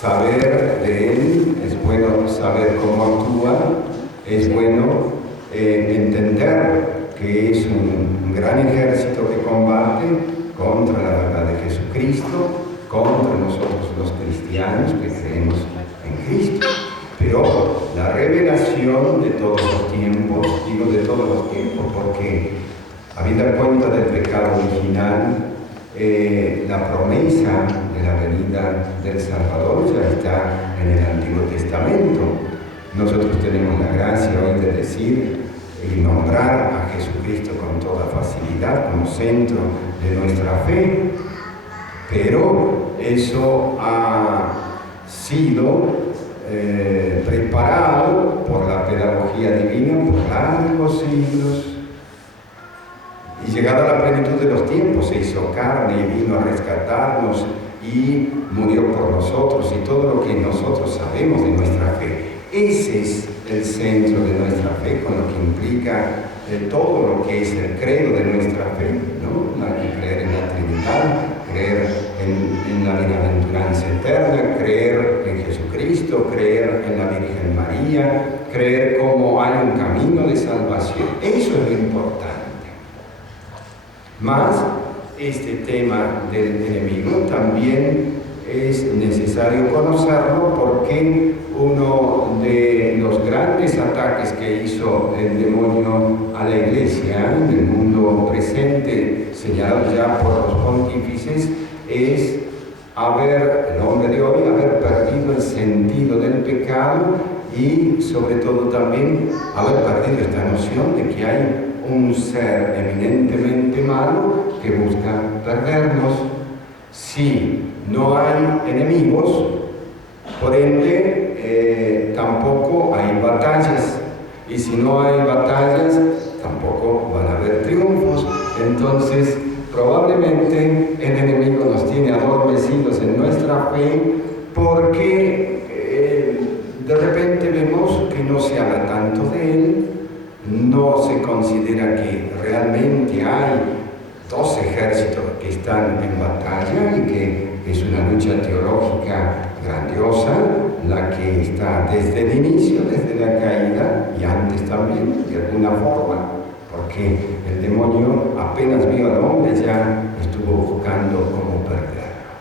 saber de Él, es bueno saber cómo actúa, es bueno entender que es un gran ejército que combate contra la verdad de Jesucristo, contra nosotros los cristianos que creemos en Cristo. Pero la revelación de todos los tiempos, digo de todos los tiempos porque habida cuenta del pecado original, la promesa de la venida del Salvador ya está en el Antiguo Testamento. Nosotros tenemos la gracia hoy de decir y nombrar a Jesucristo con toda facilidad como centro de nuestra fe, pero eso ha sido preparado por la pedagogía divina por largos siglos. Y llegada a la plenitud de los tiempos, se hizo carne y vino a rescatarnos y murió por nosotros y todo lo que nosotros sabemos de nuestra fe. Ese es el centro de nuestra fe, con lo que implica todo lo que es el credo de nuestra fe, ¿no? Creer en la Trinidad, creer en la bienaventuranza eterna, creer en Jesucristo, creer en la Virgen María, creer como hay un camino de salvación. Eso es lo importante. Más este tema del enemigo también es necesario conocerlo porque uno de los grandes ataques que hizo el demonio a la Iglesia en el mundo presente, señalado ya por los pontífices, es el hombre de hoy, haber perdido el sentido del pecado y sobre todo también haber perdido esta noción de que hay un ser eminentemente malo que busca perdernos. Si no hay enemigos, por ende tampoco hay batallas, y si no hay batallas tampoco van a haber triunfos. Entonces probablemente el enemigo nos tiene adormecidos en nuestra fe porque de repente vemos que no se habla tanto de él, no se considera que realmente hay dos ejércitos que están en batalla y que es una lucha teológica grandiosa, la que está desde el inicio, desde la caída y antes también, de alguna forma, porque el demonio apenas vio al hombre ya estuvo buscando cómo perderlo.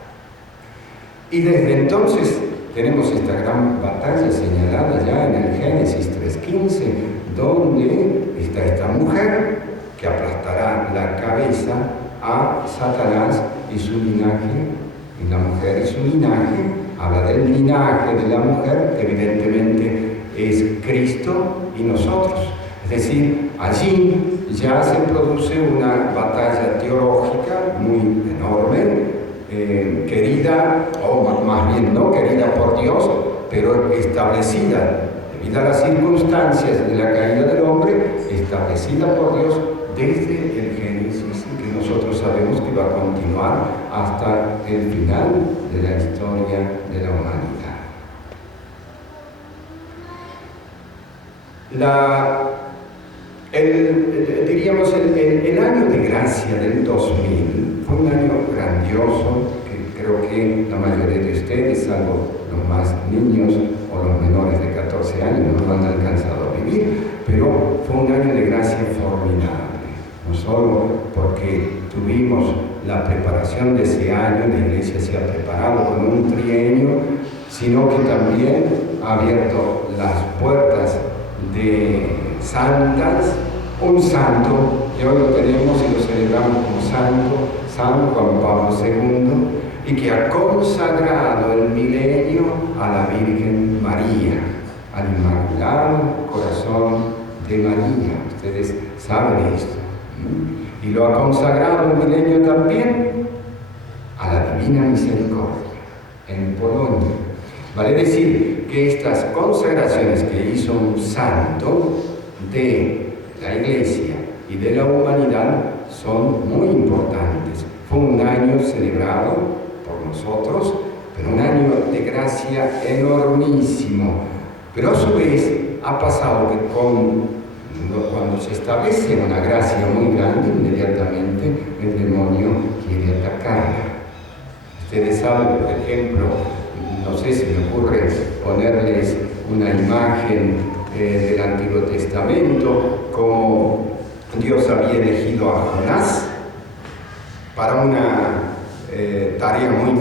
Y desde entonces tenemos esta gran batalla señalada ya en el Génesis 3:15, donde está esta mujer que aplastará la cabeza a Satanás y su linaje, y la mujer y su linaje. Habla del linaje de la mujer, que evidentemente es Cristo y nosotros. Es decir, allí ya se produce una batalla teológica muy enorme, querida, o más bien no querida por Dios, pero establecida debido a las circunstancias de la caída del hombre, establecida por Dios desde el Génesis, y que nosotros sabemos que va a continuar hasta el final de la historia de la humanidad. El año de gracia del 2000 fue un año grandioso que creo que la mayoría de ustedes, salvo los más niños o los menores de 14 años, no lo han alcanzado a vivir, pero fue un año de gracia formidable, no solo porque tuvimos la preparación de ese año, la Iglesia se ha preparado con un trienio, sino que también ha abierto las puertas de santas, un santo, que hoy lo tenemos y lo celebramos como santo, San Juan Pablo II, y que ha consagrado el milenio a la Virgen María, al Inmaculado Corazón de María. Ustedes saben esto. Y lo ha consagrado el milenio también a la Divina Misericordia en Polonia. Vale decir que estas consagraciones que hizo un santo de la Iglesia y de la humanidad son muy importantes. Fue un año celebrado por nosotros, pero un año de gracia enormísimo. Pero a su vez ha pasado que cuando se establece una gracia muy grande, inmediatamente el demonio quiere atacarla. Ustedes saben, por ejemplo, no sé si es una imagen del Antiguo Testamento, como Dios había elegido a Jonás para una tarea muy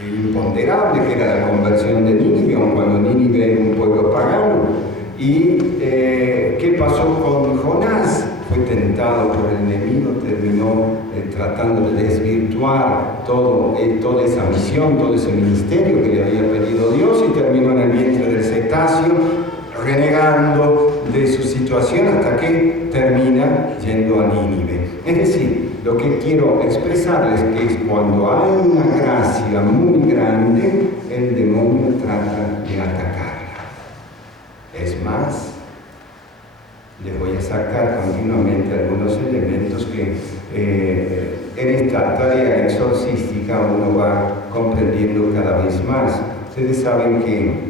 imponderable, que era la conversión de Nínive, aun cuando Nínive era un pueblo pagano. ¿Y qué pasó con Jonás? Fue tentado por el enemigo, terminó tratando de desvirtuar toda esa misión, todo ese ministerio que le había pedido Dios, y terminó en el vientre del cetáceo, renegando de su situación hasta que termina yendo a Nínive. Es decir, lo que quiero expresarles es que cuando hay una gracia muy grande, el demonio trata de atacarla. Es más, les voy a sacar continuamente algunos elementos que en esta tarea exorcística uno va comprendiendo cada vez más. Ustedes saben que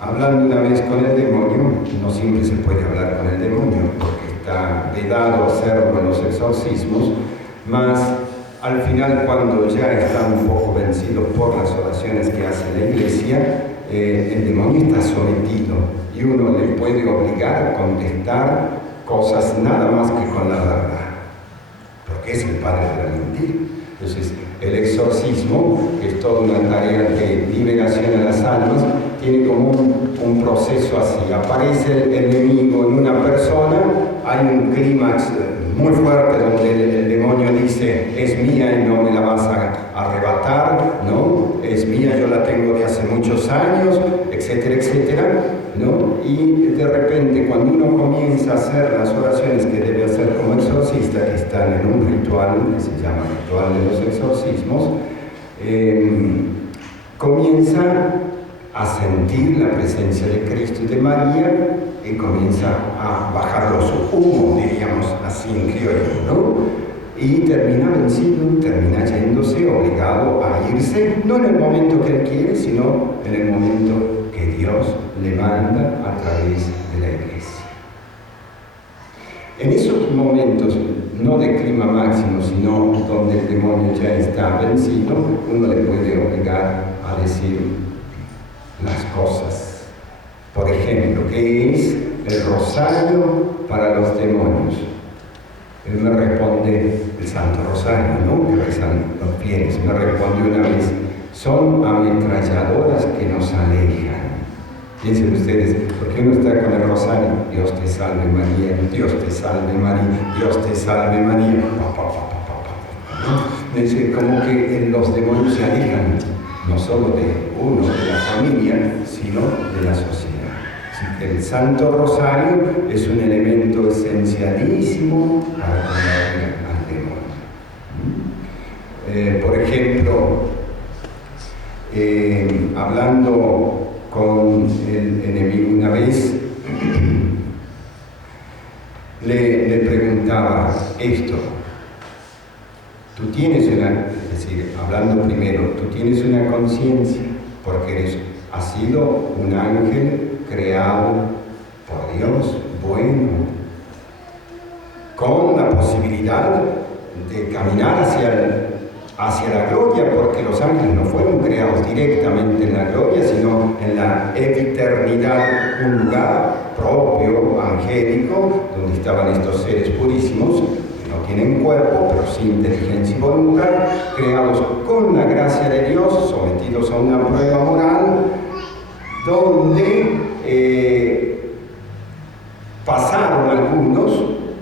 hablando una vez con el demonio, no siempre se puede hablar con el demonio, porque está vedado hacerlo en los exorcismos, mas al final, cuando ya está un poco vencido por las oraciones que hace la Iglesia, el demonio está sometido y uno le puede obligar a contestar cosas nada más que con la verdad, porque es el padre de la mentira. Entonces, el exorcismo, que es toda una tarea de liberación a las almas, tiene como un proceso así. Aparece el enemigo en una persona, hay un clímax muy fuerte donde el demonio dice: es mía y no me la vas a arrebatar, ¿no? Es mía, yo la tengo de hace muchos años, etcétera, etcétera, ¿no? Y de repente, cuando uno comienza a hacer las oraciones que debe hacer como exorcista, que están en un ritual que se llama ritual de los exorcismos, comienza a sentir la presencia de Cristo y de María, y comienza a bajar los humos, diríamos así en criollo, ¿no? Y termina vencido, termina yéndose, obligado a irse, no en el momento que él quiere, sino en el momento que Dios le manda a través de la Iglesia. En esos momentos, no de clima máximo, sino donde el demonio ya está vencido, uno le puede obligar a decir las cosas. Por ejemplo, ¿qué es el rosario para los demonios? Él me responde, el Santo Rosario, ¿no?, que rezan los fieles. Me respondió una vez: son ametralladoras que nos alejan. Piensen ustedes, porque uno está con el rosario: Dios te salve María, Dios te salve María, Dios te salve María, ¿no? Es como que los demonios se alejan, no solo de uno, de la familia, sino de la sociedad. El Santo Rosario es un elemento esencialísimo para combatir al demonio. Por ejemplo, hablando con el enemigo una vez, le preguntaba esto: tú tienes es decir, hablando primero, tú tienes una conciencia, porque has sido un ángel creado por Dios, bueno, con la posibilidad de caminar hacia la gloria, porque los ángeles no fueron creados directamente en la gloria, sino en la eternidad, un lugar propio, angélico, donde estaban estos seres purísimos, que no tienen cuerpo, pero sí inteligencia y voluntad, creados con la gracia de Dios, sometidos a una prueba moral, donde pasaron algunos,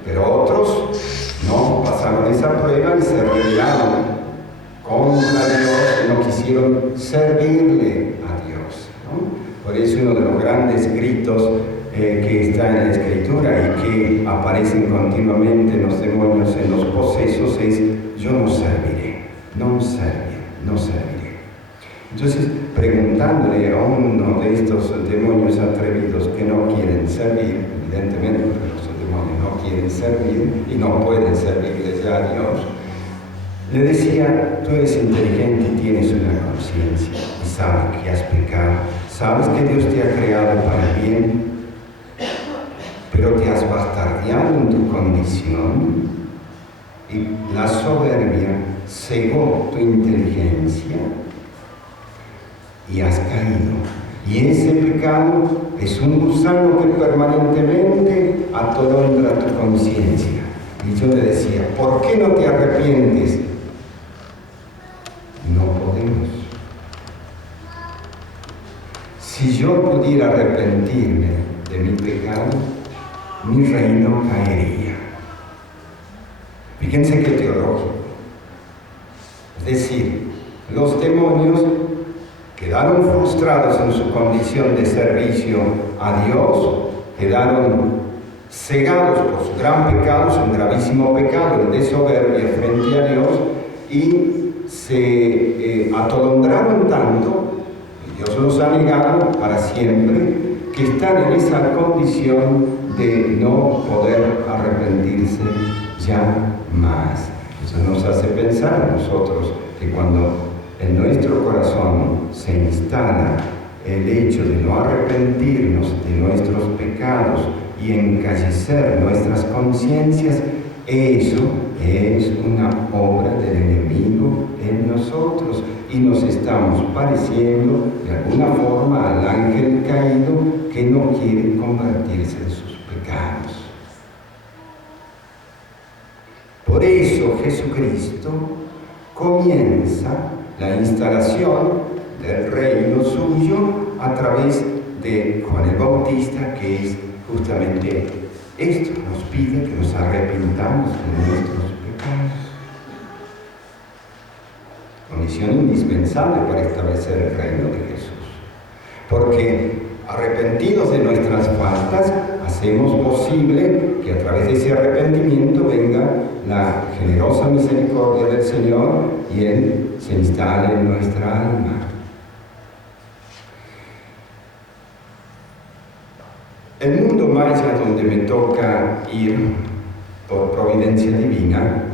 pero otros no pasaron esa prueba y se rebelaron contra Dios, y no quisieron servirle a Dios, ¿no? Por eso uno de los grandes gritos que está en la Escritura y que aparecen continuamente en los demonios, en los posesos, es: yo no serviré, no serviré, no serviré. Entonces, preguntándole a uno de estos demonios atrevidos que no quieren servir, evidentemente porque los demonios no quieren servir y no pueden servirle ya a Dios, le decía: tú eres inteligente y tienes una conciencia y sabes que has pecado, sabes que Dios te ha creado para el bien, pero te has bastardeado en tu condición y la soberbia cegó tu inteligencia y has caído. Y ese pecado es un gusano que permanentemente atolondra tu conciencia. Y yo le decía, ¿por qué no te arrepientes? No podemos. Si yo pudiera arrepentirme de mi pecado, mi reino caería. Fíjense qué teológico. Es decir, los demonios quedaron frustrados en su condición de servicio a Dios, quedaron cegados por su gran pecado, su gravísimo pecado, el de soberbia frente a Dios, y se atolondraron tanto, y Dios los ha negado para siempre, que están en esa condición de no poder arrepentirse ya más. Eso nos hace pensar a nosotros que cuando en nuestro corazón se instala el hecho de no arrepentirnos de nuestros pecados y encallecer nuestras conciencias, eso es una obra del enemigo en nosotros y nos estamos pareciendo de alguna forma al ángel caído que no quiere convertirse en sus pecados. Por eso Jesucristo comienza la instalación del reino suyo a través de Juan el Bautista, que es justamente esto, nos pide que nos arrepintamos de nuestros pecados. Condición indispensable para establecer el reino de Jesús. Porque arrepentidos de nuestras faltas, hacemos posible que a través de ese arrepentimiento venga la generosa misericordia del Señor y Él se instale en nuestra alma. El mundo maya donde me toca ir por providencia divina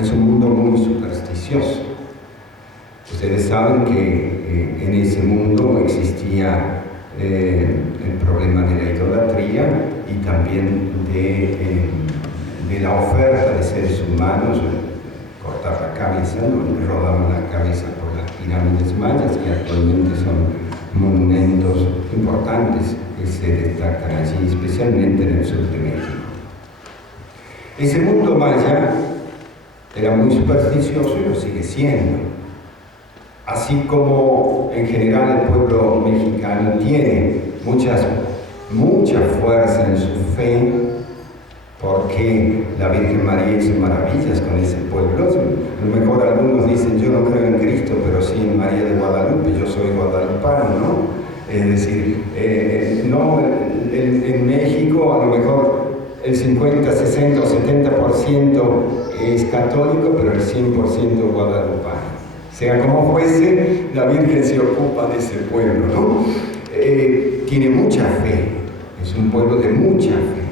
es un mundo muy supersticioso. Ustedes saben que en ese mundo existía el problema de la idolatría y también de la oferta de seres humanos, cortar la cabeza, ¿no? Rodaban la cabeza por las pirámides mayas, que actualmente son monumentos importantes que se destacan allí, especialmente en el sur de México. Ese mundo maya era muy supersticioso y lo sigue siendo. Así como en general el pueblo mexicano tiene mucha fuerza en su fe, porque la Virgen María hizo maravillas con ese pueblo. A lo mejor algunos dicen, yo no creo en Cristo, pero sí en María de Guadalupe, yo soy guadalupano, ¿no? Es decir, no, en México a lo mejor el 50, 60 o 70% es católico, pero el 100% guadalupano. Sea como fuese, la Virgen se ocupa de ese pueblo, ¿no? Tiene mucha fe, es un pueblo de mucha fe,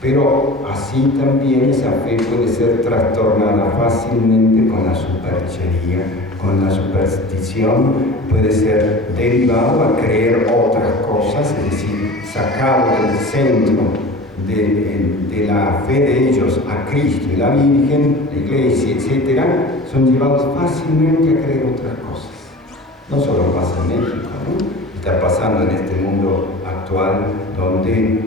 pero así también esa fe puede ser trastornada fácilmente con la superchería, con la superstición, puede ser derivado a creer otras cosas, es decir, sacado del centro de la fe de ellos a Cristo y la Virgen, la Iglesia, etc., son llevados fácilmente a creer otras cosas. No solo pasa en México, ¿no? Está pasando en este mundo actual donde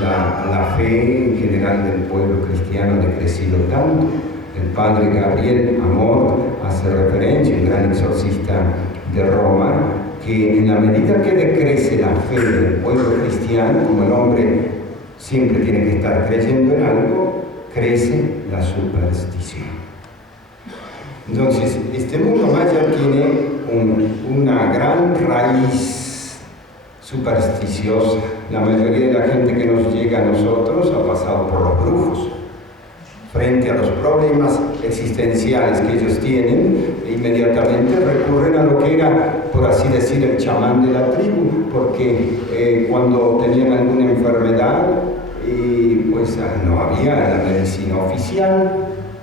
la fe en general del pueblo cristiano ha decrecido tanto. El padre Gabriel Amor hace referencia, un gran exorcista de Roma, que en la medida que decrece la fe del pueblo cristiano, como el hombre siempre tiene que estar creyendo en algo, crece la superstición. Entonces, este mundo maya tiene una gran raíz supersticiosa. La mayoría de la gente que nos llega a nosotros ha pasado por los brujos. Frente a los problemas existenciales que ellos tienen, inmediatamente recurren a lo que era, por así decir, el chamán de la tribu, porque cuando tenían alguna enfermedad, pues no había la medicina oficial,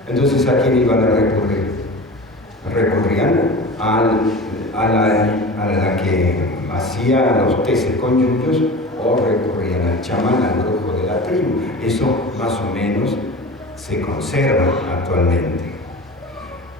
entonces ¿a quién iban a recurrir? Recurrían a la que hacía los teces con yuyos, o recurrían al chamán, al brujo de la tribu. Eso más o menos se conserva actualmente.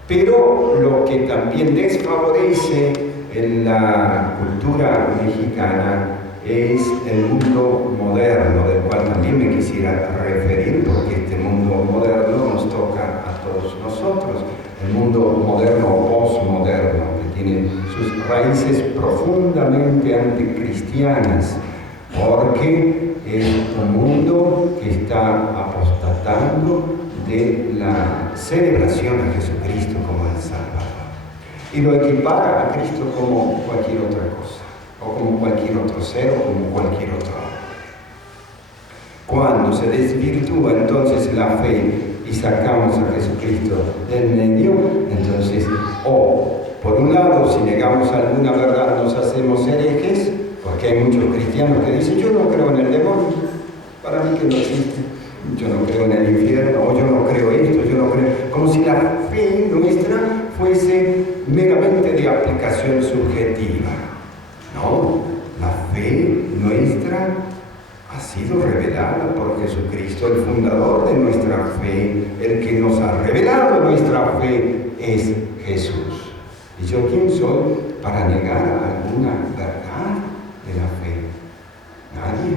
Pero lo que también desfavorece en la cultura mexicana es el mundo moderno, del cual también me quisiera referir, porque este mundo moderno nos toca a todos nosotros. El mundo moderno o posmoderno, que tiene sus raíces profundamente anticristianas, porque es un mundo que está apostatando de la celebración a Jesucristo como el Salvador. Y lo equipara a Cristo como cualquier otra cosa, o como cualquier otro ser, o como cualquier otro hombre. Cuando se desvirtúa entonces la fe y sacamos a Jesucristo del medio, entonces, o por un lado, si negamos alguna verdad, nos hacemos herejes, porque hay muchos cristianos que dicen, yo no creo en el demonio, para mí que no existe, yo no creo en el infierno, o yo no creo esto, yo no creo, como si la fe nuestra fuese meramente de aplicación subjetiva. No, la fe nuestra ha sido revelada por Jesucristo, el fundador de nuestra fe. El que nos ha revelado nuestra fe es Jesús. ¿Y yo quién soy para negar alguna verdad de la fe? Nadie.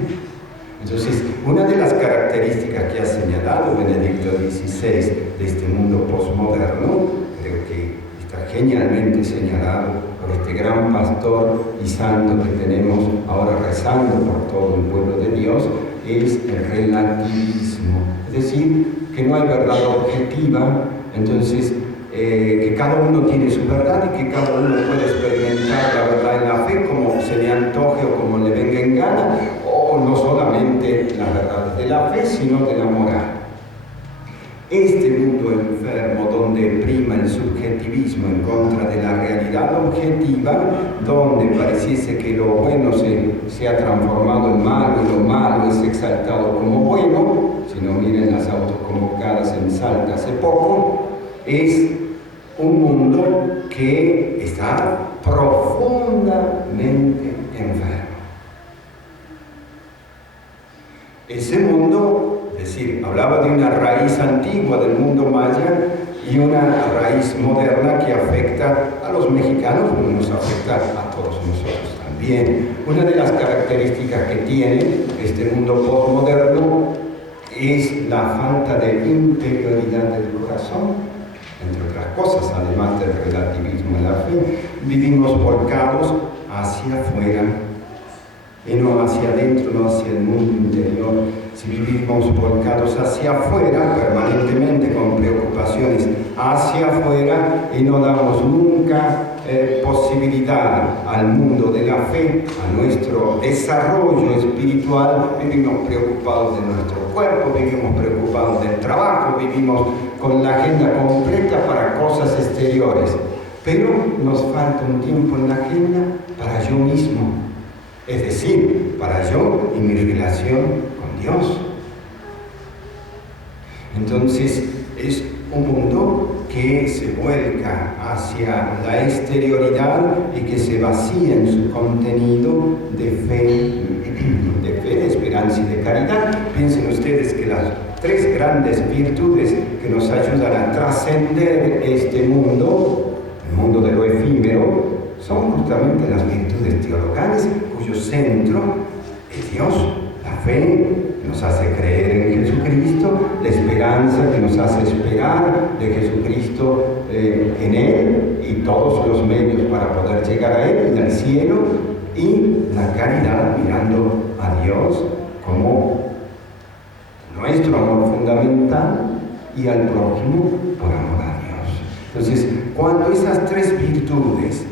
Entonces, una de las características que ha señalado Benedicto XVI de este mundo posmoderno, creo que está genialmente señalado por este gran pastor y santo que tenemos ahora rezando por todo el pueblo de Dios, es el relativismo. Es decir, que no hay verdad objetiva, entonces que cada uno tiene su verdad y que cada uno puede experimentar la verdad en la fe como se le antoje o como le venga en gana, o no solamente la verdad de la fe, sino de la moral. Este mundo enfermo, donde prima el subjetivismo en contra de la realidad objetiva, donde pareciese que lo bueno se ha transformado en malo y lo malo es exaltado como bueno, si no miren las autoconvocadas en Salta hace poco, es un mundo que está profundamente enfermo. Ese mundo, es decir, hablaba de una raíz antigua del mundo maya y una raíz moderna que afecta a los mexicanos, como nos afecta a todos nosotros también. Una de las características que tiene este mundo postmoderno es la falta de interioridad del corazón, entre otras cosas, además del relativismo de la fe. Vivimos volcados hacia afuera y no hacia adentro, no hacia el mundo interior. Si vivimos volcados hacia afuera, permanentemente con preocupaciones hacia afuera, y no damos nunca posibilidad al mundo de la fe, a nuestro desarrollo espiritual, vivimos preocupados de nuestro cuerpo, vivimos preocupados del trabajo, vivimos con la agenda completa para cosas exteriores, pero nos falta un tiempo en la agenda para yo mismo, es decir, para yo y mi relación con Dios. Entonces es un mundo que se vuelca hacia la exterioridad y que se vacía en su contenido de fe, de esperanza y de caridad. Piensen ustedes que las tres grandes virtudes que nos ayudan a trascender este mundo, el mundo de lo efímero, son justamente las virtudes teologales, cuyo centro es Dios, la fe que nos hace creer en Jesucristo, la esperanza que nos hace esperar de Jesucristo en Él y todos los medios para poder llegar a Él y al cielo, y la caridad mirando a Dios como nuestro amor fundamental y al prójimo por amor a Dios. Entonces, cuando esas tres virtudes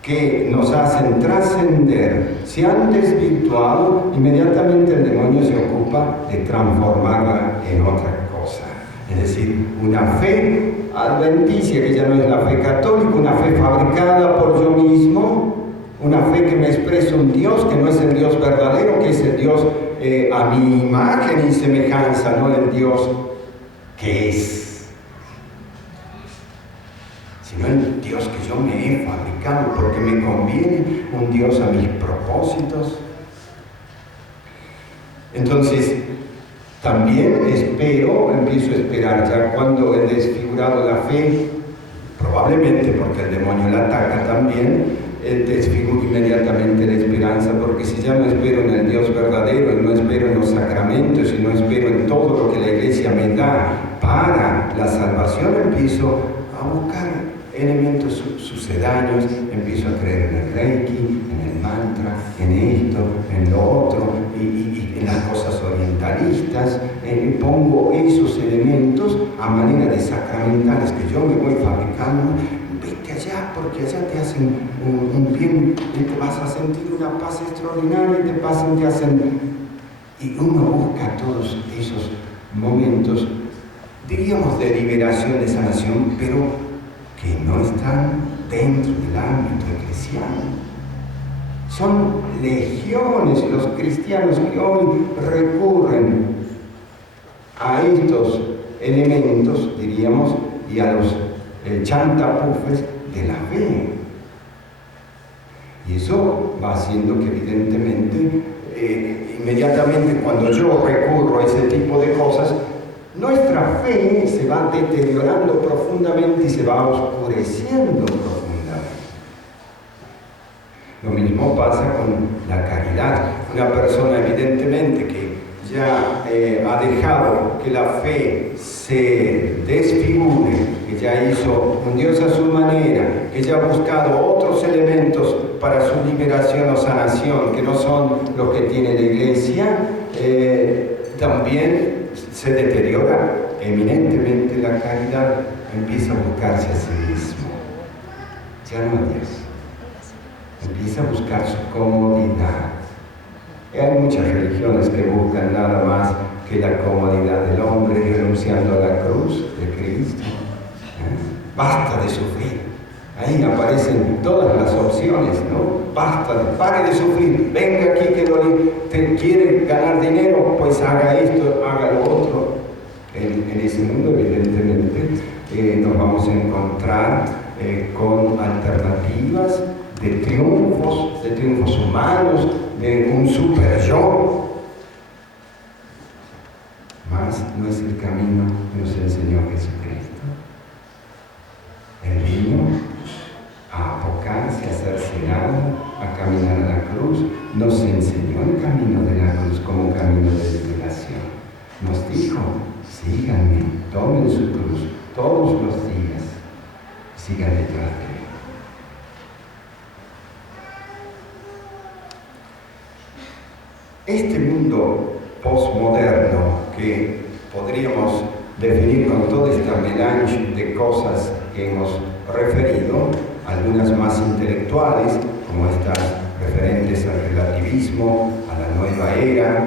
que nos hacen trascender se han desvirtuado, inmediatamente el demonio se ocupa de transformarla en otra cosa. Es decir, una fe adventicia, que ya no es la fe católica, una fe fabricada por yo mismo, una fe que me expresa un Dios que no es el Dios verdadero, que es el Dios a mi imagen y semejanza, no el Dios que es, sino el Dios que yo me he fabricado porque me conviene, un Dios a mis propósitos. Entonces, también empiezo a esperar ya cuando he desfigurado la fe, probablemente porque el demonio la ataca también, desfigura inmediatamente la esperanza, porque si ya no espero en el Dios verdadero, y no espero en los sacramentos, y no espero en todo lo que la Iglesia me da para la salvación, empiezo a buscar elementos sucedáneos, empiezo a creer en el Reiki, en el mantra, en esto, en lo otro, y en las cosas orientalistas. Pongo esos elementos a manera de sacramentales que yo me voy fabricando. Vete allá, porque allá te hacen un bien, y te vas a sentir una paz extraordinaria, y te hacen... Y uno busca todos esos momentos, diríamos, de liberación, de sanación, pero que no están dentro del ámbito eclesial. Son legiones los cristianos que hoy recurren a estos elementos, diríamos, y a los chantapufes de la fe. Y eso va haciendo que evidentemente, inmediatamente cuando yo recurro a ese tipo de cosas, nuestra fe se va deteriorando profundamente y se va oscureciendo profundamente. Lo mismo pasa con la caridad. Una persona evidentemente que ya ha dejado que la fe se desfigure, que ya hizo un Dios a su manera, que ya ha buscado otros elementos para su liberación o sanación, que no son los que tiene la Iglesia, también se deteriora eminentemente la caridad, empieza a buscarse a sí mismo, ya no a Dios, empieza a buscar su comodidad. Y hay muchas religiones que buscan nada más que la comodidad del hombre, renunciando a la cruz de Cristo. Basta de sufrir. Ahí aparecen todas las opciones, ¿no? Basta, pare de sufrir, venga aquí que te quiere ganar dinero, pues haga esto, haga lo otro. En ese mundo, evidentemente, nos vamos a encontrar con alternativas de triunfos humanos, de un super yo. Mas no es el camino que nos enseñó Jesucristo. Él vino a abocarse, a hacerse nada, a caminar a la cruz. Nos enseñó el camino de la cruz como camino de liberación. Nos dijo: síganme, tomen su cruz todos los días, sigan detrás de mí. Este mundo postmoderno, que podríamos definir con toda esta melange de cosas que hemos referido, algunas más intelectuales, como estas referentes al relativismo, a la nueva era,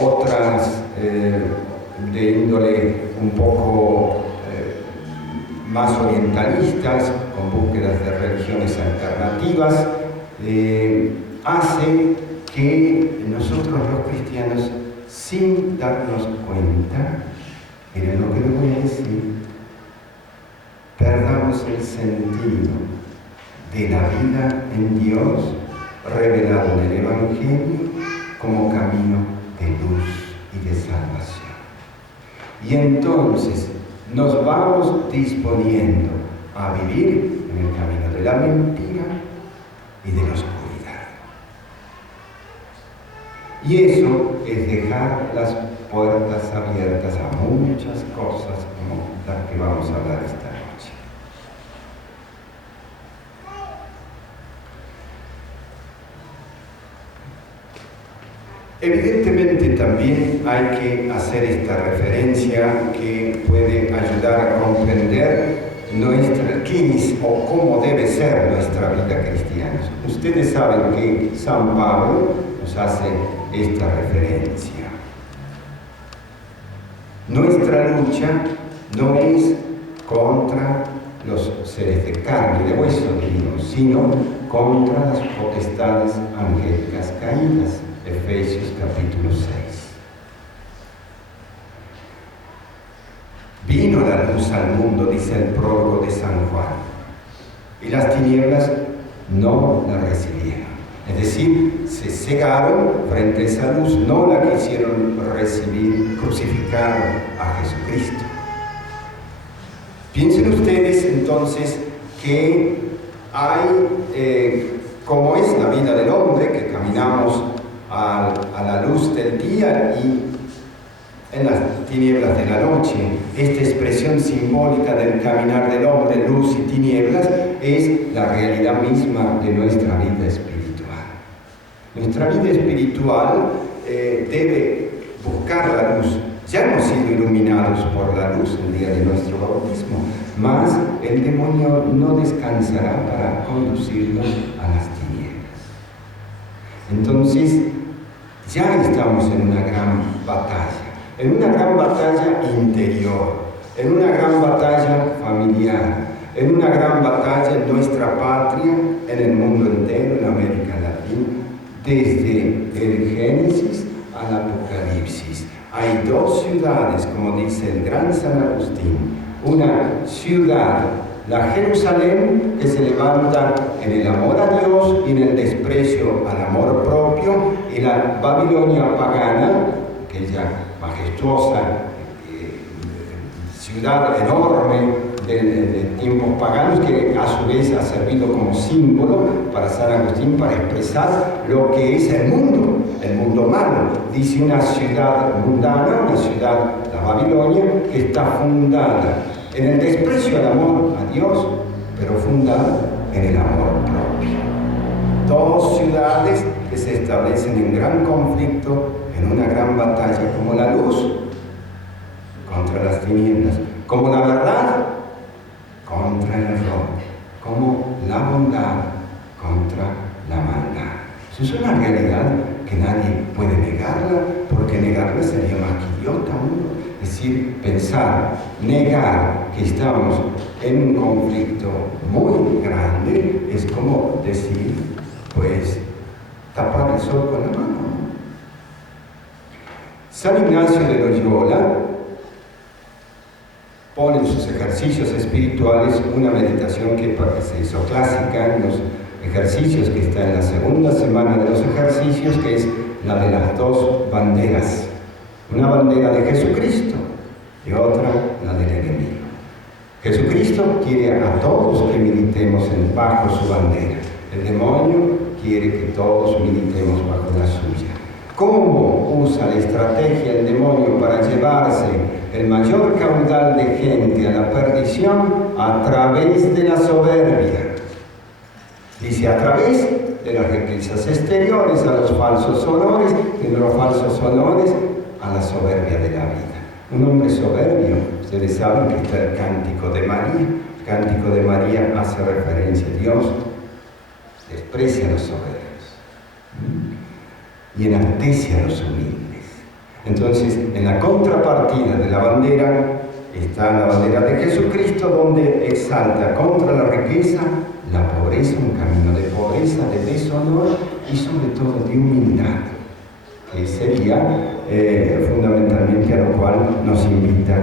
otras de índole un poco más orientalistas, con búsquedas de religiones alternativas, hace que nosotros los cristianos, sin darnos cuenta, miren lo que les voy a decir, perdamos el sentido de la vida en Dios revelado en el Evangelio como camino de luz y de salvación. Y entonces nos vamos disponiendo a vivir en el camino de la mentira y de la oscuridad. Y eso es dejar las puertas abiertas a muchas cosas como las que vamos a hablar esta noche. Evidentemente también hay que hacer esta referencia que puede ayudar a comprender qué es o cómo debe ser nuestra vida cristiana. Ustedes saben que San Pablo nos hace esta referencia. Nuestra lucha no es contra los seres de carne y de hueso, sino contra las potestades angélicas caídas. Efesios capítulo 6. Vino la luz al mundo, dice el prólogo de San Juan, y las tinieblas no la recibieron. Es decir, se cegaron frente a esa luz, no la quisieron recibir, crucificaron a Jesucristo. Piensen ustedes entonces que hay día y en las tinieblas de la noche. Esta expresión simbólica del caminar del hombre, luz y tinieblas, es la realidad misma de nuestra vida espiritual. Nuestra vida espiritual debe buscar la luz. Ya hemos sido iluminados por la luz el día de nuestro bautismo, mas el demonio no descansará para conducirnos a las tinieblas. Entonces, ya estamos en una gran batalla interior, en una gran batalla familiar, en una gran batalla en nuestra patria, en el mundo entero, en América Latina, desde el Génesis al Apocalipsis. Hay dos ciudades, como dice el gran San Agustín. Una ciudad, la Jerusalén, que se levanta en el amor a Dios y en el desprecio al amor propio, y la Babilonia pagana, aquella majestuosa ciudad enorme de tiempos paganos, que a su vez ha servido como símbolo para San Agustín para expresar lo que es el mundo malo. Dice una ciudad mundana, una ciudad, la Babilonia, que está fundada en el desprecio al amor a Dios, pero fundada en el amor propio. Dos ciudades que se establecen en gran conflicto, en una gran batalla, como la luz contra las tinieblas, como la verdad contra el error, como la bondad contra la maldad. Eso es una realidad que nadie puede negarla, porque negarla sería más que idiota uno. Es decir, negar que estamos en un conflicto muy grande es como decir, pues, tapar el sol con la mano. San Ignacio de Loyola pone en sus ejercicios espirituales una meditación que se hizo clásica en los ejercicios, que está en la segunda semana de los ejercicios, que es la de las dos banderas. Una bandera de Jesucristo y otra la del enemigo. Jesucristo quiere a todos que militemos bajo su bandera. El demonio quiere que todos militemos bajo la suya. ¿Cómo usa la estrategia el demonio para llevarse el mayor caudal de gente a la perdición? A través de la soberbia. Dice, a través de las riquezas exteriores, a los falsos honores, de los falsos honores, a la soberbia de la vida. Un hombre soberbio, ustedes saben que está el Cántico de María. El Cántico de María hace referencia a Dios, desprecia a los soberbios y enaltece a los humildes. Entonces, en la contrapartida de la bandera está la bandera de Jesucristo, donde exalta contra la riqueza la pobreza, un camino de pobreza, de deshonor y sobre todo de humildad, que sería fundamentalmente a lo cual nos invita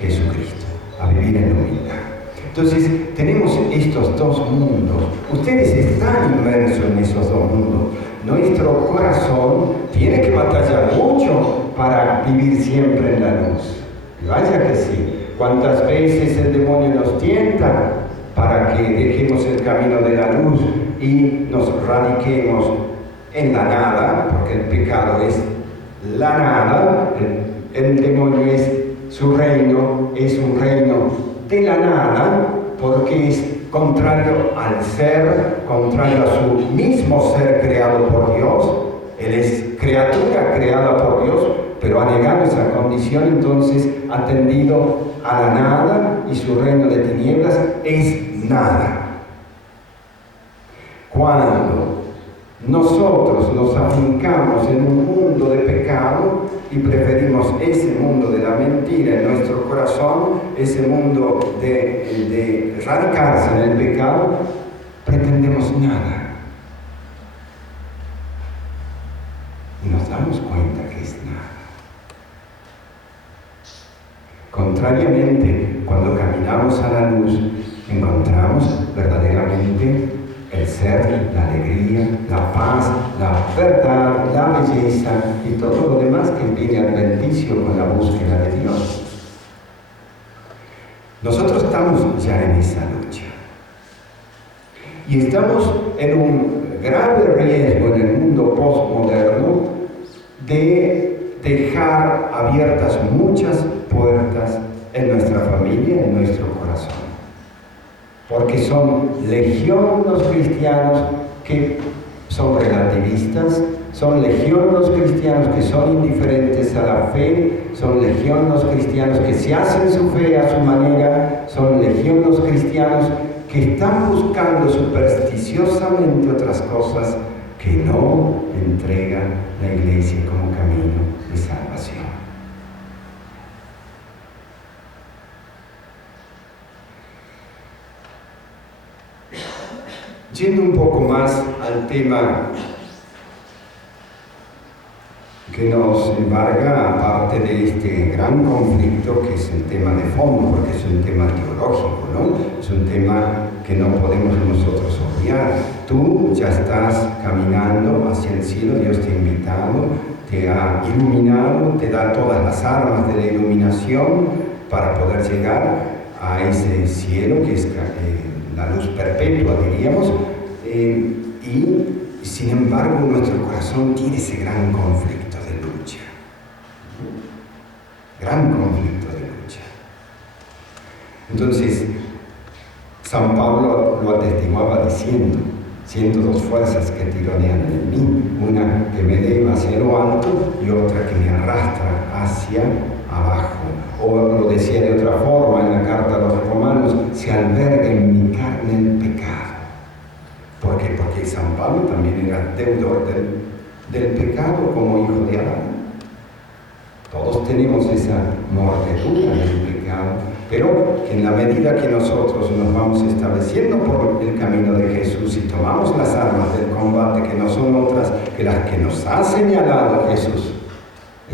Jesucristo, a vivir en humildad. Entonces, tenemos estos dos mundos. Ustedes están inmersos en esos dos mundos. Nuestro corazón tiene que batallar mucho para vivir siempre en la luz. Y vaya que sí. ¿Cuántas veces el demonio nos tienta para que dejemos el camino de la luz y nos radiquemos en la nada? Porque el pecado es la nada. El demonio es su reino, es un reino de la nada, porque es contrario al ser, contrario a su mismo ser creado por Dios. Él es criatura creada por Dios, pero ha negado esa condición, entonces ha tendido a la nada, y su reino de tinieblas es nada. Cuando nosotros nos afincamos en un mundo de pecado y preferimos ese mundo de la mentira en nuestro corazón, ese mundo de radicarse en el pecado, pretendemos nada. Y nos damos cuenta que es nada. Contrariamente, cuando caminamos a la luz, encontramos verdaderamente el ser, la alegría, la paz, la verdad, la belleza y todo lo demás que viene adventicio con la búsqueda de Dios. Nosotros estamos ya en esa lucha. Y estamos en un grave riesgo en el mundo postmoderno de dejar abiertas muchas puertas en nuestra familia, en nuestro corazón. Porque son legión los cristianos que son relativistas, son legión los cristianos que son indiferentes a la fe, son legión los cristianos que se hacen su fe a su manera, son legión los cristianos que están buscando supersticiosamente otras cosas que no entrega la Iglesia como camino de salvación. Yendo un poco más al tema que nos embarga, aparte de este gran conflicto que es el tema de fondo, porque es un tema teológico, ¿no? Es un tema que no podemos nosotros obviar. Tú ya estás caminando hacia el cielo, Dios te ha invitado, te ha iluminado, te da todas las armas de la iluminación para poder llegar a ese cielo que es la luz perpetua, diríamos, y sin embargo nuestro corazón tiene ese gran conflicto de lucha. Gran conflicto de lucha. Entonces, San Pablo lo atestiguaba diciendo: siento dos fuerzas que tironean en mí, una que me eleva hacia lo alto y otra que me arrastra hacia abajo. O lo decía de otra forma en la carta a los Romanos: se alberga en mi carne el pecado. ¿Por qué? Porque San Pablo también era deudor del pecado como hijo de Adán. Todos tenemos esa mordedura del pecado, pero en la medida que nosotros nos vamos estableciendo por el camino de Jesús y tomamos las armas del combate, que no son otras que las que nos ha señalado Jesús,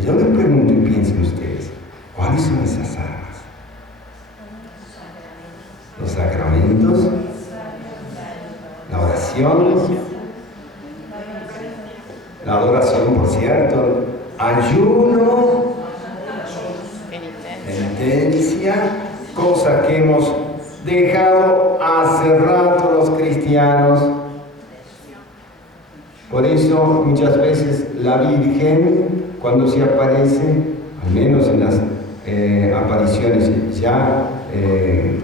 yo les pregunto y piensen ustedes, ¿cuáles son esas armas? Los sacramentos, la oración, la adoración, por cierto, ayuno, penitencia, cosa que hemos dejado hace rato los cristianos. Por eso muchas veces la Virgen, cuando se aparece, al menos en las apariciones ya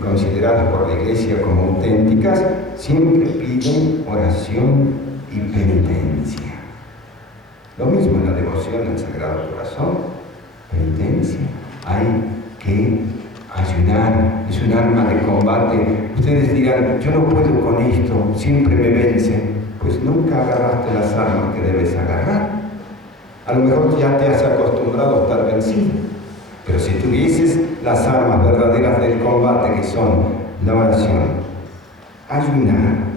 consideradas por la Iglesia como auténticas, siempre piden oración y penitencia. Lo mismo en la devoción al Sagrado Corazón, penitencia. Hay que ayunar, es un arma de combate. Ustedes dirán, yo no puedo con esto, siempre me vencen. Pues nunca agarraste las armas que debes agarrar. A lo mejor ya te has acostumbrado a estar vencido. Pero si tuvieses las armas verdaderas del combate, que son la oración, ayunar,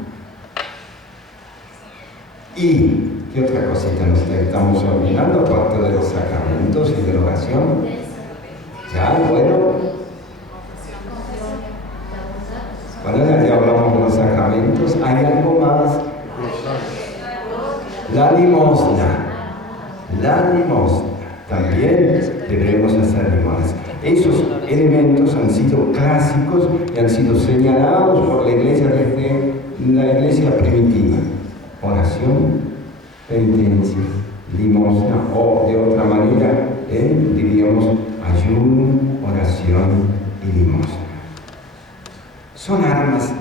y ¿qué otra cosita nos estamos olvidando aparte de los sacramentos y de la oración? Ya, bueno, ya hablamos de los sacramentos. ¿Hay algo más? La limosna. La limosna. También debemos hacer limosna. Esos elementos han sido clásicos y han sido señalados por la Iglesia desde la Iglesia primitiva. Oración, penitencia, limosna, o de otra manera, diríamos ayuno, oración y limosna. Son armas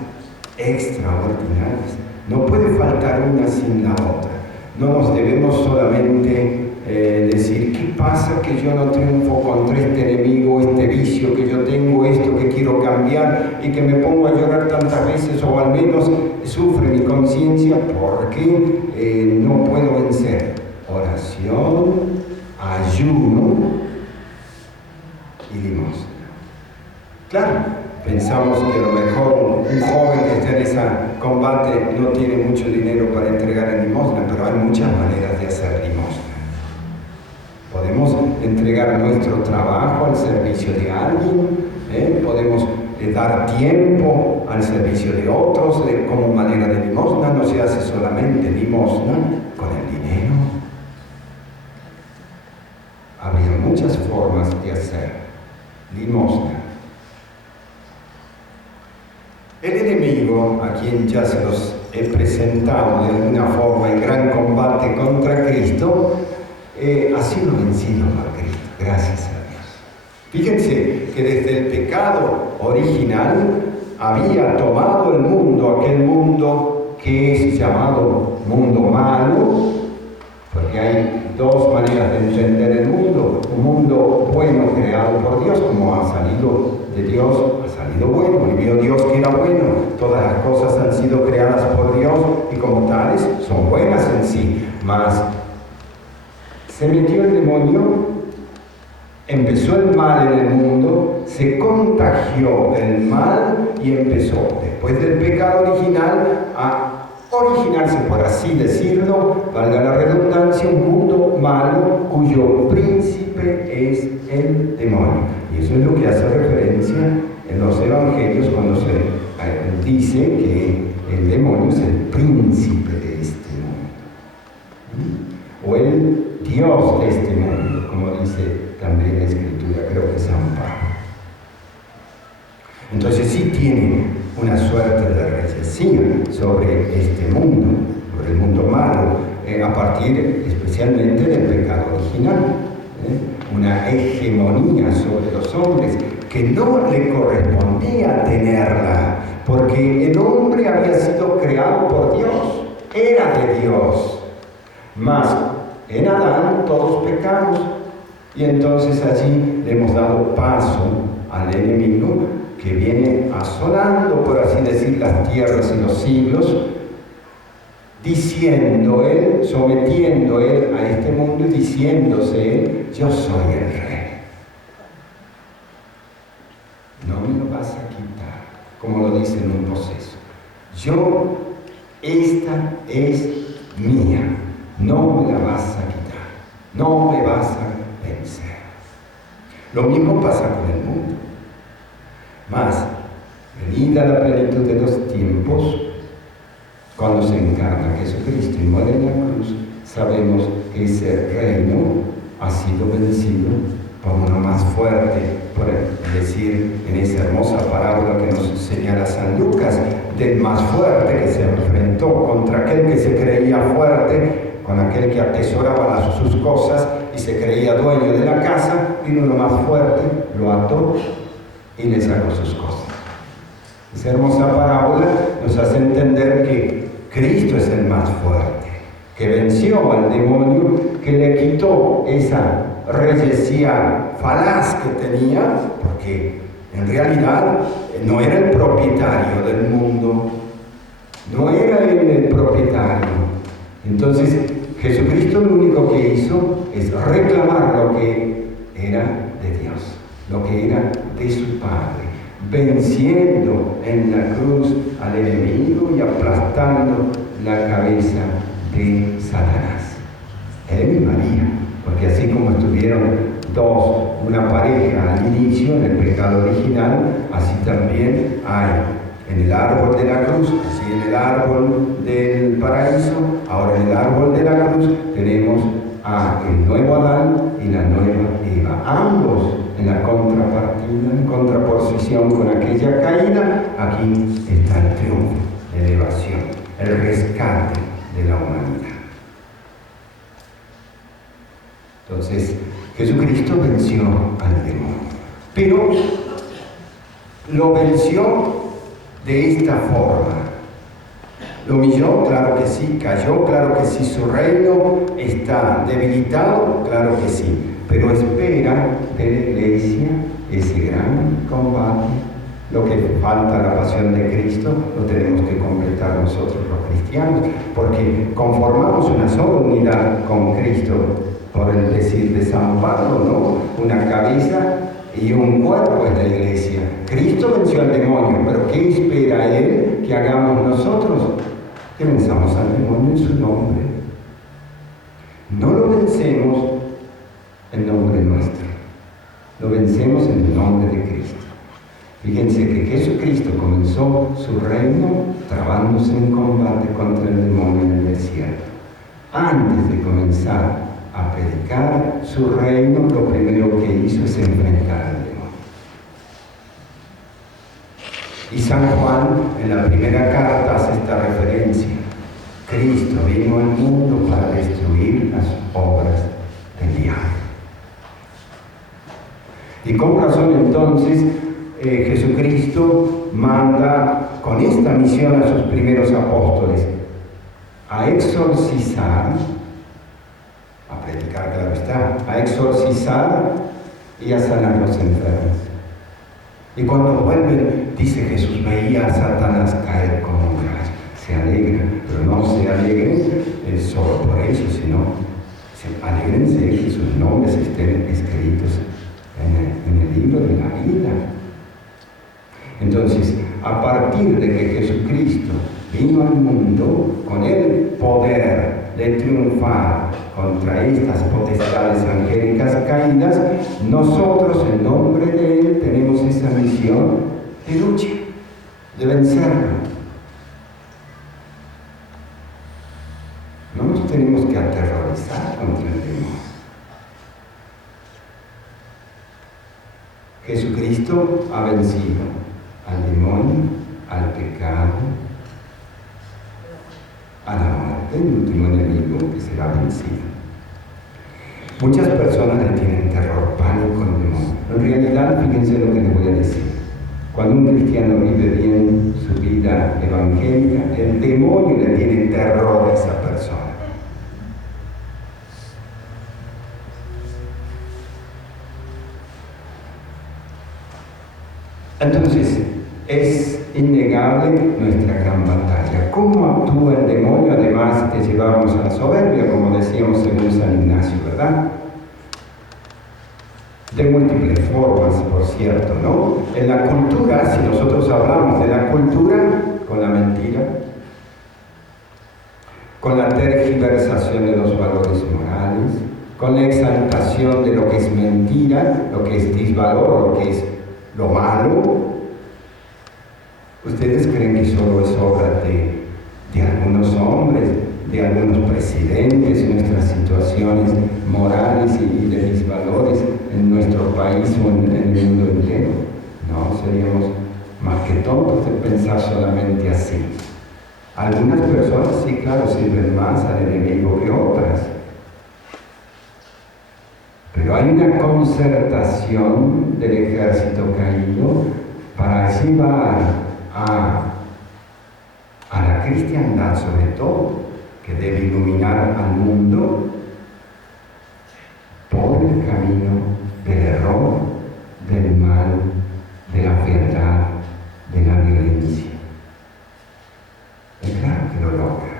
extraordinarias. No puede faltar una sin la otra. No nos debemos solamente decir, ¿qué pasa que yo no triunfo contra este enemigo, este vicio que yo tengo, esto que quiero cambiar y que me pongo a llorar tantas veces, o al menos sufre mi conciencia porque no puedo vencer? Oración, ayuno y limosna. Claro, pensamos que a lo mejor un joven que está en ese combate no tiene mucho dinero para entregar en limosna, pero hay muchas maneras de hacer limosna. Podemos entregar nuestro trabajo al servicio de alguien, podemos dar tiempo al servicio de otros como manera de limosna. No se hace solamente limosna con el dinero. Habría muchas formas de hacer limosna. El enemigo, a quien ya se los he presentado de alguna forma en gran combate contra Cristo, ha ha sido vencido por Cristo, gracias a Dios. Fíjense que desde el pecado original había tomado el mundo, aquel mundo que es llamado mundo malo, porque hay dos maneras de entender el mundo: un mundo bueno creado por Dios, como ha salido de Dios, ha salido bueno, y vio Dios que era bueno. Todas las cosas han sido creadas por Dios y como tales son buenas en sí. Mas se metió el demonio, empezó el mal en el mundo, se contagió el mal y empezó, después del pecado original, a originarse, por así decirlo, valga la redundancia, un mundo malo cuyo príncipe es el demonio. Y eso es lo que hace referencia en los evangelios cuando se dice que el demonio es el príncipe de este mundo, o el Dios de este mundo, como dice también la Escritura, creo que San Pablo. Entonces sí tiene una suerte de reyesía sobre este mundo, sobre el mundo malo, a partir especialmente del pecado original, una hegemonía sobre los hombres que no le correspondía tenerla, porque el hombre había sido creado por Dios, era de Dios, mas en Adán todos pecamos, y entonces allí le hemos dado paso al enemigo que viene asolando, por así decir, las tierras y los siglos, diciendo él, sometiendo él a este mundo y diciéndose él: yo soy el rey. No me lo vas a quitar, como lo dice en un proceso. Esta es mía, no me la vas a quitar, no me vas a vencer. Lo mismo pasa con el mundo. Mas, venida la plenitud de los tiempos, cuando se encarna Jesucristo y muere en la cruz, sabemos que ese reino ha sido vencido por uno más fuerte, por decir en esa hermosa parábola que nos señala San Lucas, del más fuerte que se enfrentó contra aquel que se creía fuerte, con aquel que atesoraba sus cosas y se creía dueño de la casa. Vino uno más fuerte, lo ató y le sacó sus cosas. Esa hermosa parábola nos hace entender que Cristo es el más fuerte, que venció al demonio, que le quitó esa reyesía falaz que tenía, porque en realidad no era el propietario del mundo, no era él el propietario. Entonces Jesucristo lo único que hizo es reclamar lo que era de Dios, lo que era de su Padre, venciendo en la cruz al enemigo y aplastando la cabeza de Satanás. Él y María, porque así como estuvieron una pareja al inicio en el pecado original, así también hay en el árbol de la cruz, así en el árbol del paraíso, ahora en el árbol de la cruz tenemos el nuevo Adán y la nueva Eva, ambos en la contrapartida, en contraposición con aquella caída. Aquí está el triunfo, la elevación, el rescate de la humanidad. Entonces, Jesucristo venció al demonio, pero lo venció de esta forma. Lo humilló, claro que sí, cayó, claro que sí, su reino está debilitado, claro que sí, pero espera de la Iglesia ese gran combate. Lo que falta a la pasión de Cristo lo tenemos que completar nosotros los cristianos, porque conformamos una sola unidad con Cristo, por el decir de San Pablo, ¿no? Una cabeza y un cuerpo es la Iglesia. Cristo venció al demonio, pero ¿qué espera Él que hagamos nosotros? Que venzamos al demonio en su nombre. No lo vencemos en nombre nuestro, lo vencemos en el nombre de Cristo. Fíjense que Jesucristo comenzó su reino trabándose en combate contra el demonio en el desierto. Antes de comenzar a predicar su reino, lo primero que hizo es enfrentar al demonio. Y San Juan en la primera carta hace esta referencia: Cristo vino al mundo para destruir las obras el diablo. Y con razón entonces Jesucristo manda con esta misión a sus primeros apóstoles a exorcizar, a predicar, claro está, a exorcizar y a sanar los enfermos. Y cuando vuelven, dice Jesús, veía a Satanás caer como un rayo. Se alegra, pero no se alegren solo por eso, sino alégrense que sus nombres estén escritos en el libro de la vida. Entonces, a partir de que Jesucristo vino al mundo con el poder de triunfar contra estas potestades angélicas caídas, nosotros en nombre de Él tenemos esa misión de lucha, de vencerlo. No nos tenemos que aterrorizar contra el demonio. Jesucristo ha vencido al demonio, al pecado, a la muerte, el último enemigo que será vencido. Muchas personas le tienen terror, pánico al demonio. En realidad, fíjense lo que les voy a decir. Cuando un cristiano vive bien su vida evangélica, el demonio le tiene terror a esa persona. Entonces, es innegable nuestra gran batalla. ¿Cómo actúa el demonio, además de llevarnos a la soberbia, como decíamos según San Ignacio, verdad? De múltiples formas, por cierto, ¿no? En la cultura, si nosotros hablamos de la cultura, con la mentira, con la tergiversación de los valores morales, con la exaltación de lo que es mentira, lo que es disvalor, lo que es lo malo. ¿Ustedes creen que solo es obra de algunos hombres, de algunos presidentes, en nuestras situaciones morales y de disvalores en nuestro país o en el mundo entero? No, seríamos más que tontos de pensar solamente así. Algunas personas sí, claro, sirven más al enemigo que otras. Pero hay una concertación del ejército caído para llevar a la cristiandad, sobre todo, que debe iluminar al mundo por el camino del error, del mal, de la fealdad, de la violencia. Y claro que lo logra.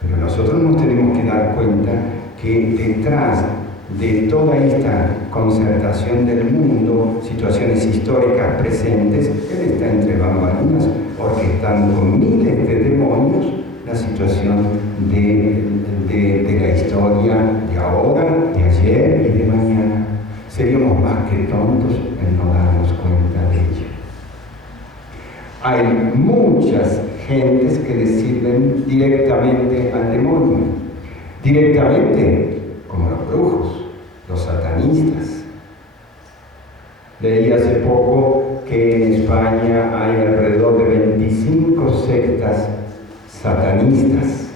Pero nosotros nos tenemos que dar cuenta que detrás de toda esta concertación del mundo, situaciones históricas presentes, Él está entre bambalinas, orquestando con miles de demonios la situación de la historia de ahora, de ayer y de mañana. Seríamos más que tontos en no darnos cuenta de ello. Hay muchas gentes que le sirven directamente al demonio, directamente como los brujos, los satanistas. Leí hace poco que en España hay alrededor de 25 sectas satanistas.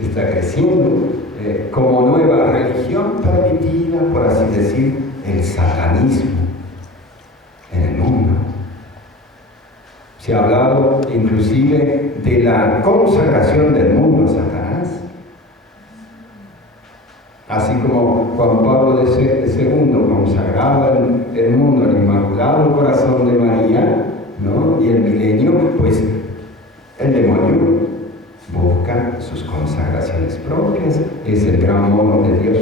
Está creciendo como nueva religión permitida, por así decir, el satanismo en el mundo. Se ha hablado inclusive de la consagración del mundo a Satanás. Así como Juan Pablo II consagraba el mundo al Inmaculado Corazón de María, ¿no? Y el milenio, pues el demonio busca sus consagraciones propias, es el gran mono de Dios.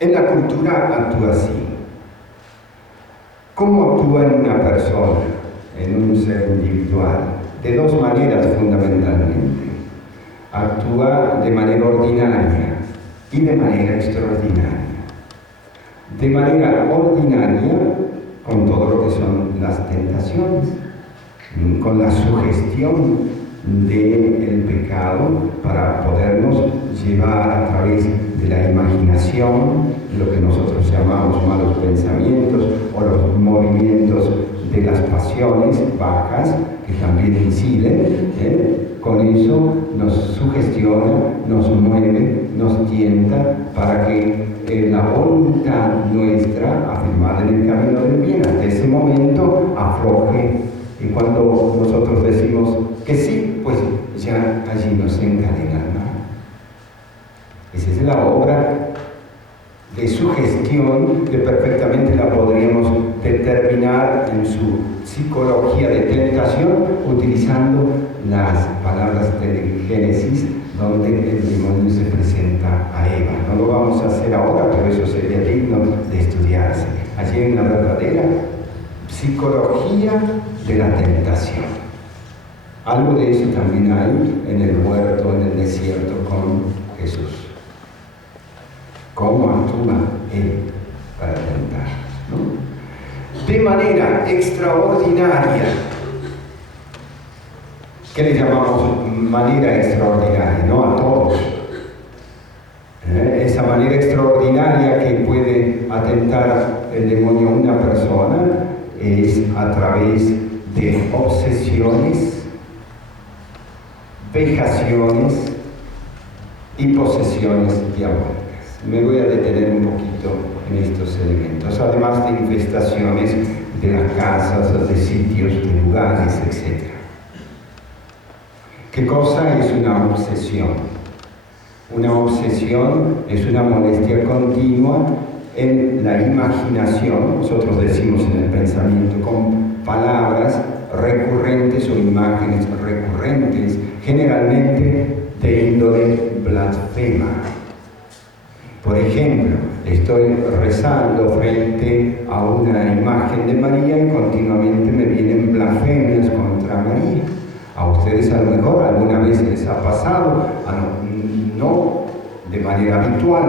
En la cultura actúa así. ¿Cómo actúa en una persona, en un ser individual? De dos maneras fundamentalmente. Actúa de manera ordinaria y de manera extraordinaria. De manera ordinaria, con todo lo que son las tentaciones, con la sugestión del pecado para podernos llevar a través de la imaginación, lo que nosotros llamamos malos pensamientos o los movimientos de las pasiones pasiones bajas que también inciden, con eso nos sugestiona, nos mueve, nos tienta para que la voluntad nuestra, afirmada en el camino del bien, hasta ese momento afloje. Y cuando nosotros decimos que sí, pues ya allí nos encadena el mal. Esa es la obra de sugestión que perfectamente la podríamos determinar en su psicología de tentación utilizando las palabras del Génesis donde el demonio se presenta a Eva. No lo vamos a hacer ahora, pero eso sería digno de estudiarse. Allí hay una verdadera psicología de la tentación. Algo de eso también hay en el huerto, en el desierto con Jesús. ¿Cómo actúa Él para tentar? ¿No? De manera extraordinaria. ¿Qué le llamamos manera extraordinaria? No a todos. Esa manera extraordinaria que puede atentar el demonio a una persona es a través de obsesiones, vejaciones y posesiones diabólicas. Me voy a detener un poquito en estos elementos, además de infestaciones de las casas, de sitios, de lugares, etc. ¿Qué cosa es una obsesión? Una obsesión es una molestia continua en la imaginación, nosotros decimos en el pensamiento, con palabras recurrentes o imágenes recurrentes, generalmente de índole blasfema. Por ejemplo, estoy rezando frente a una imagen de María y continuamente me vienen blasfemias contra María. A ustedes a lo mejor alguna vez les ha pasado, no de manera habitual,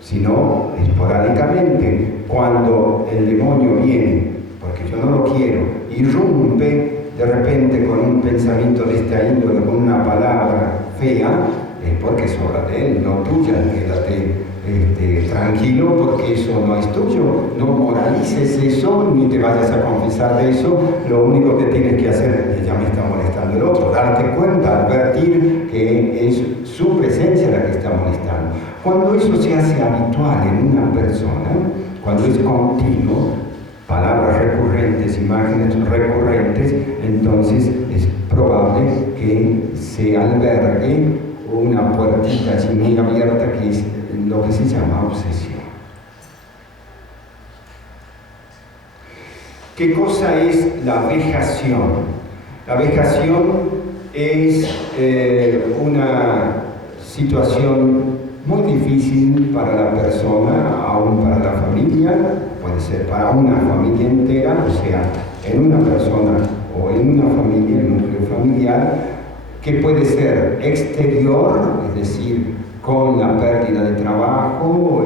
sino esporádicamente, cuando el demonio viene, porque yo no lo quiero, irrumpe de repente con un pensamiento de esta índole, con una palabra fea, es porque es obra de él, no tuya. Quédate tranquilo porque eso no es tuyo, no moralices eso, ni te vayas a confesar de eso. Lo único que tienes que hacer es que ya me está molestando el otro, darte cuenta, advertir que es su presencia la que está molestando. Cuando eso se hace habitual en una persona, cuando es continuo, palabras recurrentes, imágenes recurrentes, entonces es probable que se albergue una puertita allí muy abierta que es lo que se llama obsesión. ¿Qué cosa es la vejación? La vejación es una situación muy difícil para la persona, aún para la familia, puede ser para una familia entera, o sea, en una persona o en una familia, en un núcleo familiar, que puede ser exterior, es decir, con la pérdida de trabajo,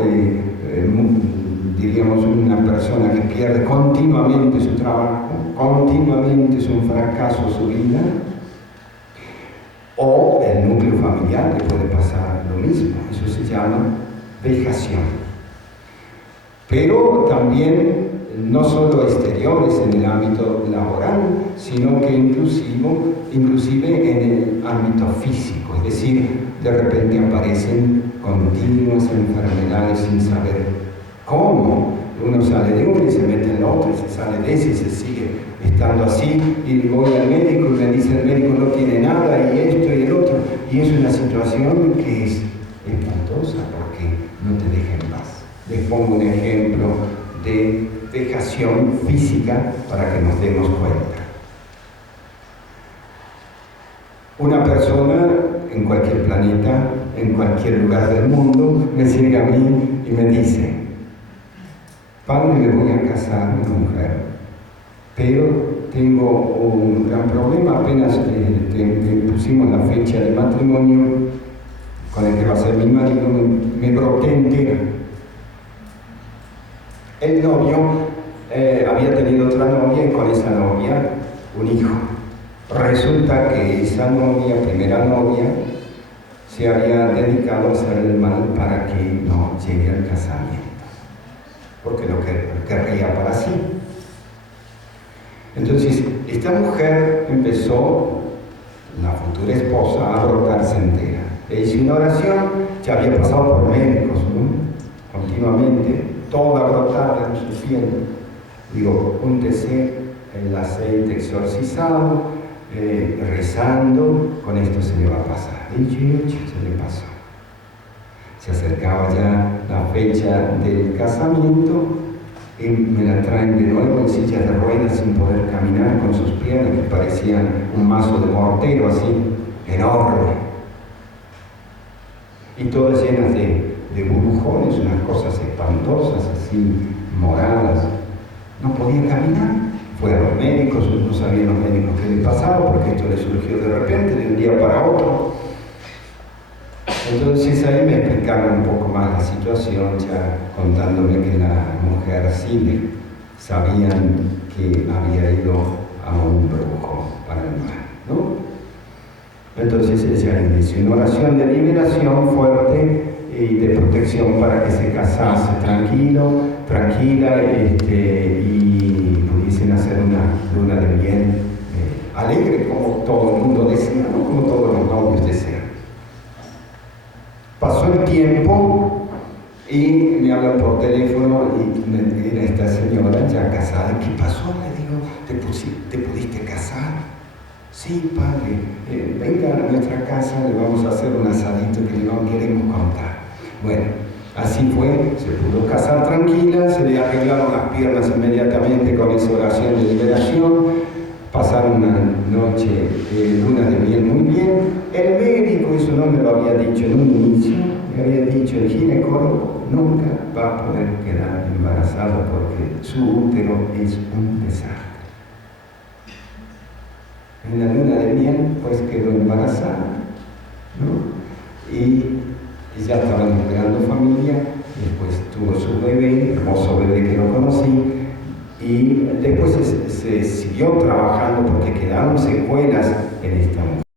diríamos una persona que pierde continuamente su trabajo, continuamente es un fracaso su vida, o el núcleo familiar que puede pasar lo mismo, eso se llama vejación. Pero también no solo exteriores en el ámbito laboral, sino que inclusive en el ámbito físico, es decir, de repente aparecen continuas enfermedades sin saber cómo. Uno sale de uno y se mete en el otro, y se sale de ese y se sigue estando así, y voy al médico y me dice el médico no tiene nada, y esto y el otro, y es una situación que es espantosa porque no te deja en paz. Les pongo un ejemplo de vejación física para que nos demos cuenta. Una persona en cualquier planeta, en cualquier lugar del mundo, me llega a mí y me dice: padre, me voy a casar con una mujer, pero tengo un gran problema, apenas pusimos la fecha de matrimonio con el que va a ser mi marido, me broté entera. El novio había tenido otra novia y con esa novia un hijo. Resulta que esa novia, primera novia, se había dedicado a hacer el mal para que no llegue al casamiento, porque lo querría para sí. Entonces esta mujer empezó, la futura esposa, a brotarse entera. Le hizo una oración, ya había pasado por médicos, ¿no? Continuamente, toda brotada en su piel. Digo, úntese el aceite exorcizado, rezando, con esto se le va a pasar. Dicho y hecho, se le pasó. Se acercaba ya la fecha del casamiento y me la traen de nuevo en silla de ruedas sin poder caminar, con sus piernas que parecían un mazo de mortero así, enorme. Y todas llenas de burbujones, unas cosas espantosas así, moradas. No podía caminar. Fue a los médicos, no sabían los médicos qué le pasaba, porque esto le surgió de repente, de un día para otro. Entonces ahí me explicaron un poco más la situación, ya contándome que la mujer sí sabían que había ido a un brujo para el mal, ¿no? Entonces ella inició una oración de liberación fuerte y de protección para que se casase tranquila, y pudiesen hacer una luna de miel alegre, como todo el mundo desea, ¿no? Como todos los novios desean. Pasó el tiempo y me hablan por teléfono y era esta señora ya casada. ¿Qué pasó? Le digo, ¿te pudiste casar? Sí, padre, venga a nuestra casa, le vamos a hacer un asadito que le queremos contar. Bueno, así fue, se pudo casar tranquila, se le arreglaron las piernas inmediatamente con esa oración de liberación. Pasaron una noche luna de miel muy bien. El médico, eso no me lo había dicho en un inicio, me había dicho el ginecólogo, nunca va a poder quedar embarazada porque su útero es un desastre. En la luna de miel, pues quedó embarazada, ¿no? Y ya estaban esperando familia, después tuvo su bebé, hermoso bebé que no conocí. Y después se siguió trabajando porque quedaron secuelas en esta mujer.